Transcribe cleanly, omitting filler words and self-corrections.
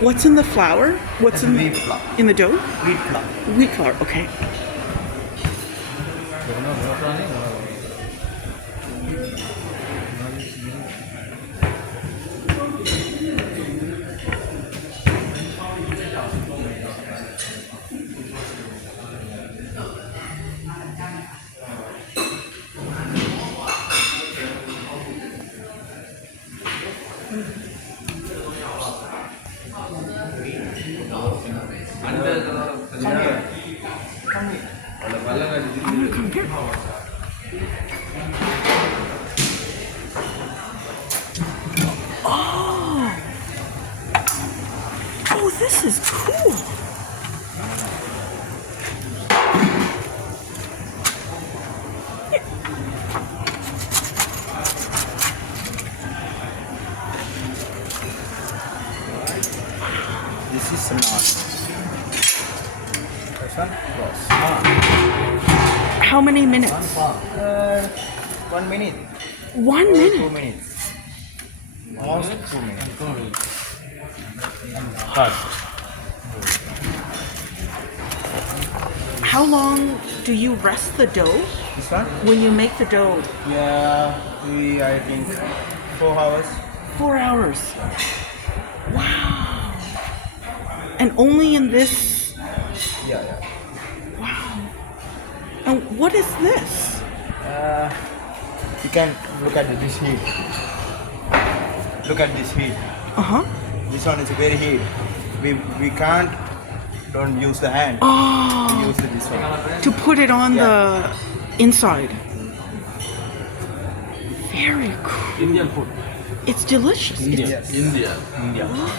What's in the flour? What's in wheat flour. in the dough? Wheat flour. Wheat flour. Okay. Oh. Oh, this is cool. This is naan. This one? Yes. How many minutes? 1 minute. 1 2 minute. minutes. Almost 2 minutes. How long do you rest the dough This one? when you make the dough? Yeah, I think 4 hours. 4 hours. Wow. And only in this. Yeah. Wow. And what is this? You can look at this heat. Look at this heat. Uh-huh. This one is very heat. We don't use the hand. Oh, We use this one. to put it on Yeah. the inside. Very cool. Indian food. It's delicious. India. Yes. India. Look.